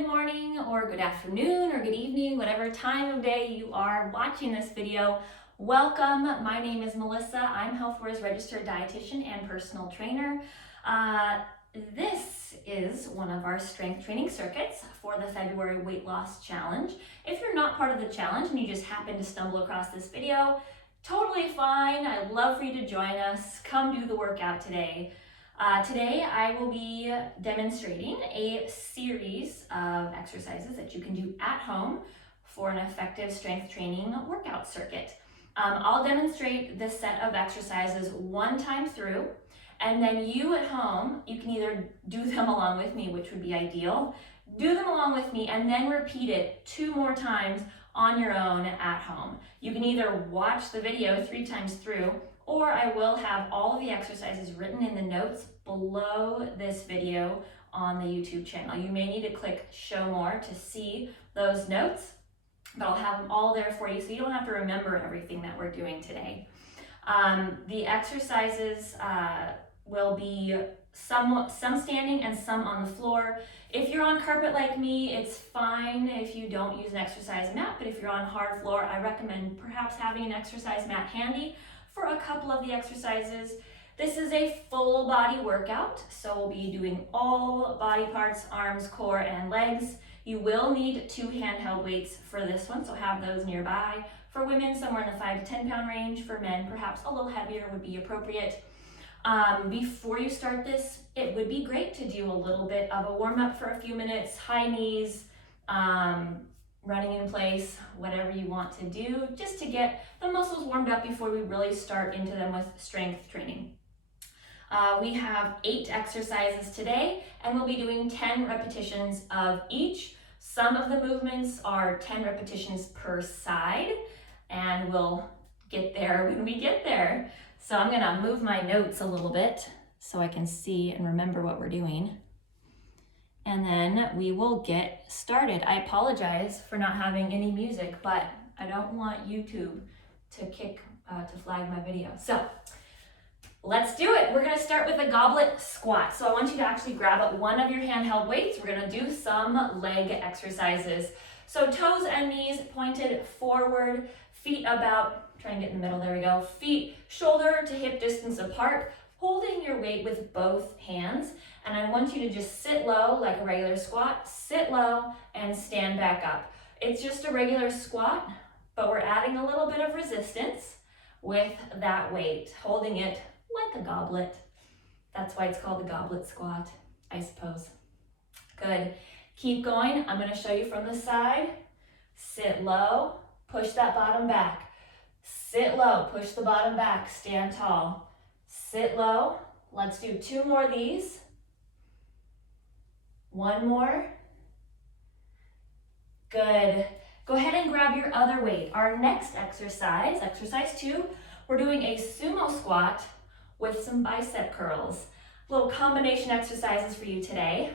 good morning or good afternoon or good evening, whatever time of day you are watching this video. Welcome. My name is Melissa. I'm Healthware's registered dietitian and personal trainer. This is one of our strength training circuits for the February Weight Loss Challenge. If you're not part of the challenge and you just happen to stumble across this video, totally fine. I'd love for you to join us. Come do the workout today. Today I will be demonstrating a series of exercises that you can do at home for an effective strength training workout circuit. I'll demonstrate this set of exercises one time through, and then you at home, you can either do them along with me, which would be ideal, do them along with me, and then repeat it 2 more times on your own at home. You can either watch the video 3 times through, or I will have all of the exercises written in the notes below this video on the YouTube channel. You may need to click show more to see those notes, but I'll have them all there for you so you don't have to remember everything that we're doing today. The exercises will be some standing and some on the floor. If you're on carpet like me, it's fine if you don't use an exercise mat, but if you're on hard floor, I recommend perhaps having an exercise mat handy for a couple of the exercises. This is a full body workout, so we'll be doing all body parts, arms, core, and legs. You will need 2 handheld weights for this one, so have those nearby. For women, somewhere in the 5 to 10 pound range. For men, perhaps a little heavier would be appropriate. Before you start this, it would be great to do a little bit of a warm up for a few minutes, high knees, running in place, whatever you want to do, just to get the muscles warmed up before we really start into them with strength training. We have 8 exercises today, and we'll be doing 10 repetitions of each. Some of the movements are 10 repetitions per side, and we'll get there when we get there. So I'm gonna move my notes a little bit so I can see and remember what we're doing. And then we will get started. I apologize for not having any music, but I don't want YouTube to flag my video. So let's do it. We're gonna start with a goblet squat. So I want you to actually grab up one of your handheld weights. We're gonna do some leg exercises. So toes and knees pointed forward, feet about, try and get in the middle, there we go. Feet shoulder to hip distance apart, holding your weight with both hands. And I want you to just sit low like a regular squat, sit low and stand back up. It's just a regular squat, but we're adding a little bit of resistance with that weight, holding it like a goblet. That's why it's called the goblet squat, I suppose. Good. Keep going. I'm going to show you from the side. Sit low, push that bottom back. Sit low, push the bottom back, stand tall. Sit low. Let's do 2 more of these. 1 more. Good. Go ahead and grab your other weight. Our next exercise, exercise 2, we're doing a sumo squat with some bicep curls. Little combination exercises for you today.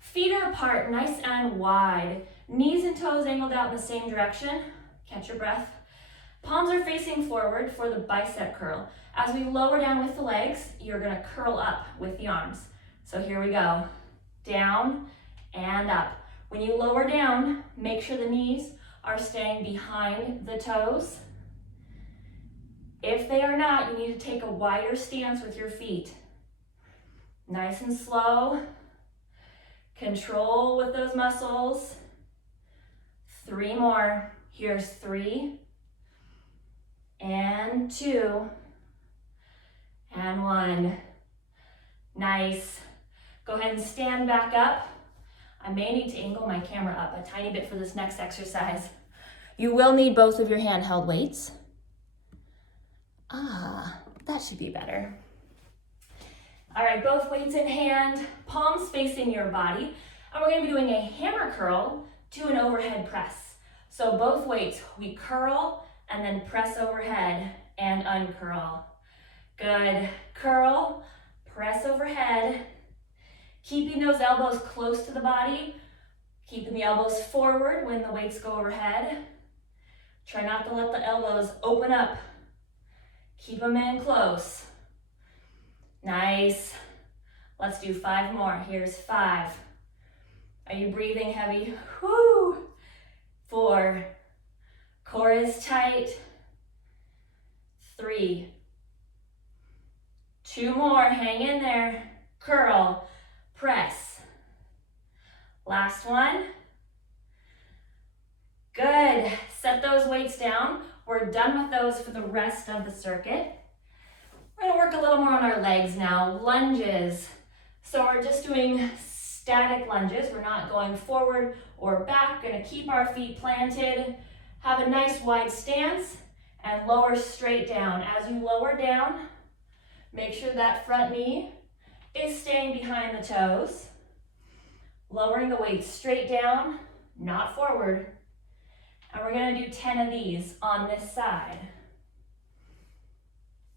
Feet are apart, nice and wide. Knees and toes angled out in the same direction. Catch your breath. Palms are facing forward for the bicep curl. As we lower down with the legs, you're gonna curl up with the arms. So here we go. Down and up. When you lower down, make sure the knees are staying behind the toes. If they are not, you need to take a wider stance with your feet. Nice and slow. Control with those muscles. 3 more. Here's 3. And 2. And 1. Nice. Go ahead and stand back up. I may need to angle my camera up a tiny bit for this next exercise. You will need both of your handheld weights. That should be better. All right, both weights in hand, palms facing your body, and we're gonna be doing a hammer curl to an overhead press. So both weights, we curl and then press overhead and uncurl. Good. Curl, press overhead, keeping those elbows close to the body, keeping the elbows forward when the weights go overhead. Try not to let the elbows open up. Keep them in close. Nice. Let's do 5 more. Here's 5, Are you breathing heavy? Whoo! 4. Core is tight. 3. 2 more, hang in there. Curl, press. Last one. Good. Set those weights down. We're done with those for the rest of the circuit. We're gonna work a little more on our legs now. Lunges. So we're just doing static lunges. We're not going forward or back. We're gonna keep our feet planted. Have a nice wide stance and lower straight down. As you lower down, make sure that front knee is staying behind the toes. Lowering the weight straight down, not forward. And we're gonna do 10 of these on this side.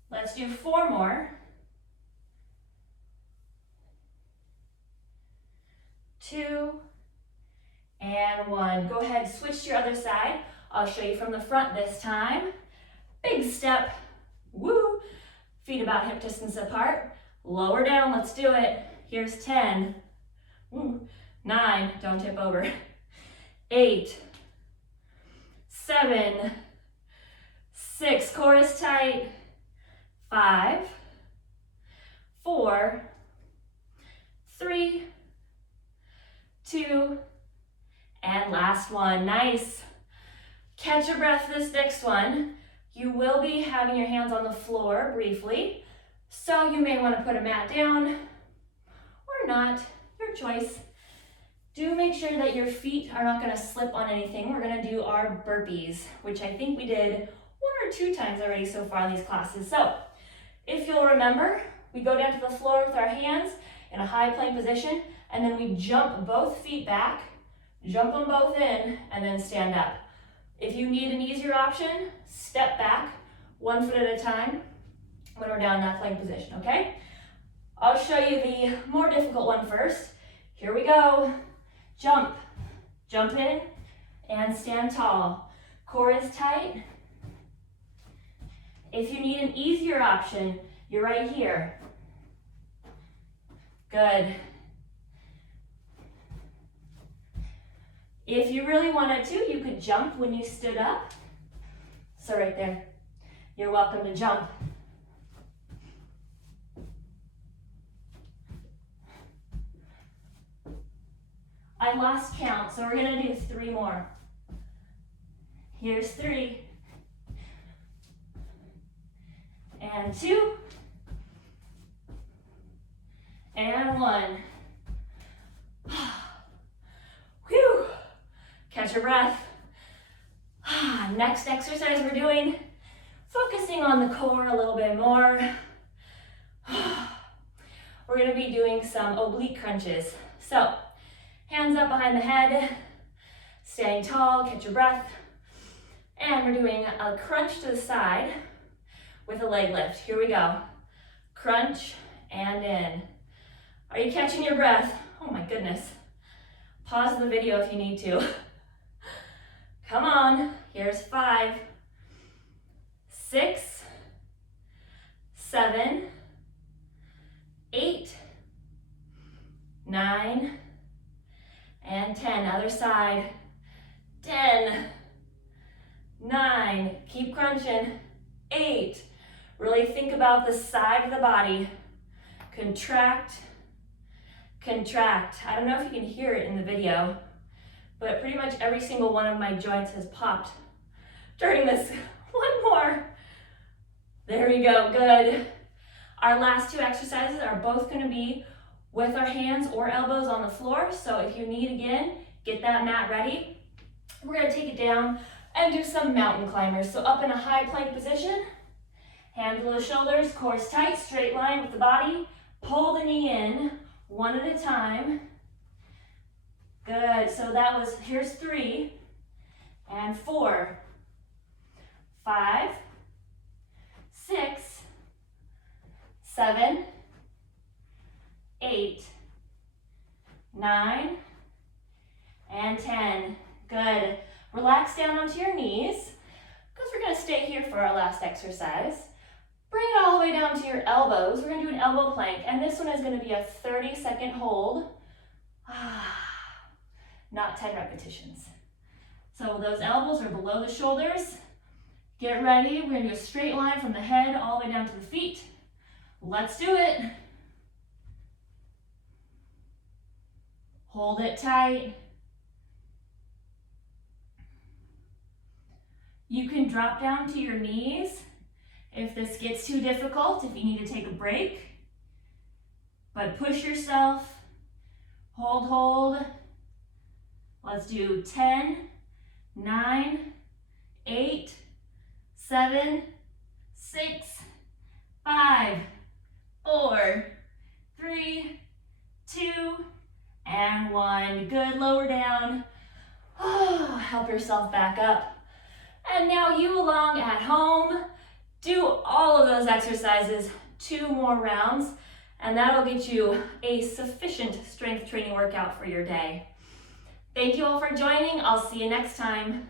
Let's do 4 more. 2, and 1. Go ahead, switch to your other side. I'll show you from the front this time. Big step, woo. Feet about hip distance apart. Lower down, let's do it. Here's 10, woo. 9, don't tip over. 8, 7, 6, core is tight. 5, 4, 3, 2, and last one. Nice. Catch your breath this next one. You will be having your hands on the floor briefly, so you may want to put a mat down or not, your choice. Do make sure that your feet are not going to slip on anything. We're going to do our burpees, which I think we did 1 or 2 times already so far in these classes. So if you'll remember, we go down to the floor with our hands in a high plank position, and then we jump both feet back, jump them both in, and then stand up. If you need an easier option, step back 1 foot at a time when we're down in that plank position, okay? I'll show you the more difficult one first. Here we go. Jump, jump in, and stand tall. Core is tight. If you need an easier option, you're right here. Good. If you really wanted to, you could jump when you stood up. So right there, you're welcome to jump. I lost count, so we're gonna do 3 more. Here's 3. And 2. And 1. Whew. Catch your breath. Next exercise we're doing, focusing on the core a little bit more. We're gonna be doing some oblique crunches. So, hands up behind the head, staying tall, catch your breath. And we're doing a crunch to the side with a leg lift. Here we go. Crunch and in. Are you catching your breath? Oh my goodness. Pause the video if you need to. Come on. Here's 5, 6, 7, 8, 9, and 10. Other side. 10, 9. Keep crunching. 8. Really think about the side of the body. Contract, contract. I don't know if you can hear it in the video, but pretty much every single one of my joints has popped during this. 1 more. There we go, good. Our last 2 exercises are both gonna be with our hands or elbows on the floor. So if you need, again, get that mat ready. We're gonna take it down and do some mountain climbers. So up in a high plank position, hands to the shoulders, core's tight, straight line with the body. Pull the knee in, 1 at a time. Good, so that was, here's 3, and 4, 5, 6, 7, 8, 9, and 10. Good. Relax down onto your knees, because we're going to stay here for our last exercise. Bring it all the way down to your elbows. We're going to do an elbow plank, and this one is going to be a 30-second hold. about 10 repetitions. So those elbows are below the shoulders. Get ready. We're gonna do a straight line from the head all the way down to the feet. Let's do it. Hold it tight. You can drop down to your knees if this gets too difficult, if you need to take a break. But push yourself. Hold, hold. Let's do 10, 9, 8, 7, 6, 5, 4, 3, 2, and 1. Good, lower down. Oh, help yourself back up. And now you along at home, do all of those exercises 2 more rounds, and that'll get you a sufficient strength training workout for your day. Thank you all for joining. I'll see you next time.